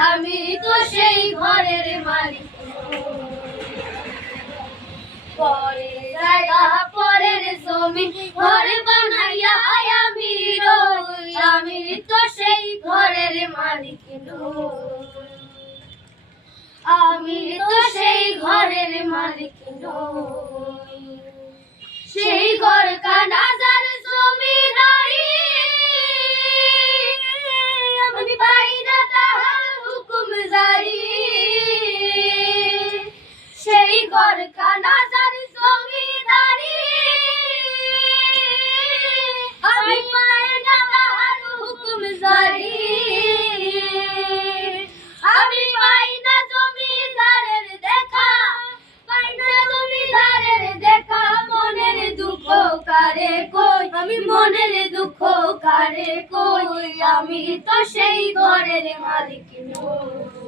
আমি তো সেই ঘরের মালিক। পরে জায়গা জমি ঘর বানাইয়া আমি রই আমি তো সেই ঘরের মালিক আমি তো সেই ঘরের মালিক সেই ঘর কানাজার জমিদারি। আমি পাই না হুকুম জারি আমি পাই না জমিদারের দেখা পাই না জমিদারের দেখা। মনের দুঃখ কারে কই? আমি মনের দুঃখ কারে কই? আমি তো সেই ঘরের মালিক নই।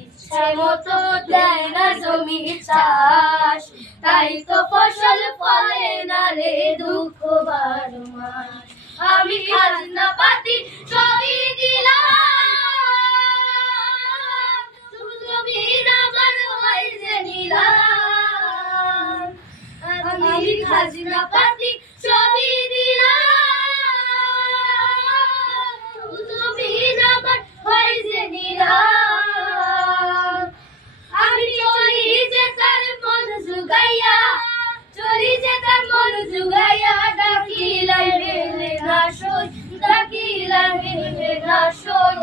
ইচ্ছে মতো দেয় না জমি চাষ। তাই তো ফসল ফলে না রে দুঃখ বারো আমি খাজনা পাতি সবই দিলাম। আমি খাজনা পাতি জুগাইয়া চলি যে তার মন জুগাইয়া, ডাকিলাই মেলে না সই, ডাকিলাই মেলে না সই,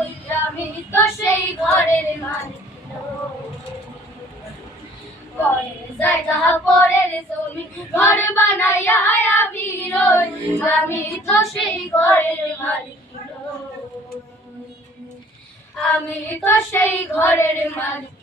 আমি তো সেই ঘরের মালিক। পরের জায়গা, পরের জমি আমি আমি তো সেই ঘরের মালিক আমি তো সেই ঘরের মালিক।